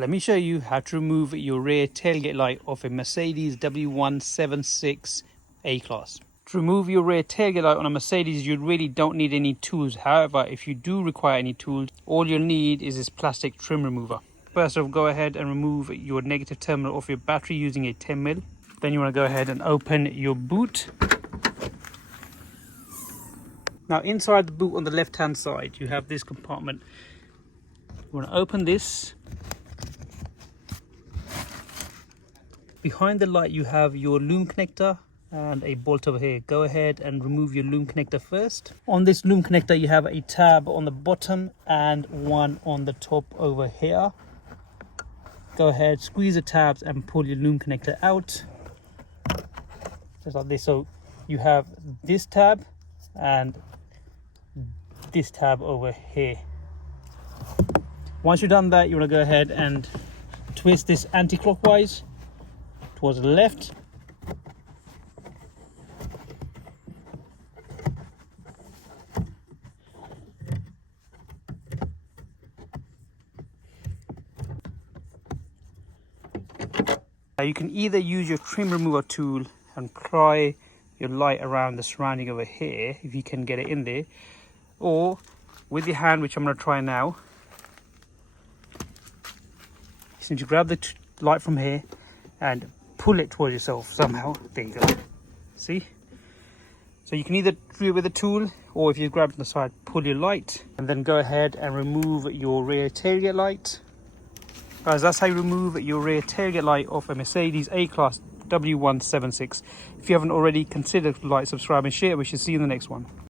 Let me show you how to remove your rear tailgate light off a Mercedes W176 A-Class. To remove your rear tailgate light on a Mercedes, you really don't need any tools. However, if you do require any tools, all you'll need is this plastic trim remover. First off, go ahead and remove your negative terminal off your battery using a 10mm. Then you want to go ahead and open your boot. Now inside the boot on the left hand side, you have this compartment. You want to open this. Behind the light you have your loom connector and a bolt over here. Go ahead and remove your loom connector first. On this loom connector you have a tab on the bottom and one on the top over here. Go ahead, squeeze the tabs and pull your loom connector out. Just like this. So you have this tab and this tab over here. Once you've done that, you want to go ahead and twist this anti-clockwise towards the left. Now you can either use your trim remover tool and pry your light around the surrounding over here, if you can get it in there, or with your hand, which I'm going to try now. Since you grab the light from here and pull it towards yourself somehow. There you go. See? So you can either do it with a tool, or if you grab it on the side, pull your light, and then go ahead and remove your rear tailgate light. Guys, that's how you remove your rear tailgate light off a Mercedes A-Class W176. If you haven't already, consider like, subscribe and share. We should see you in the next one.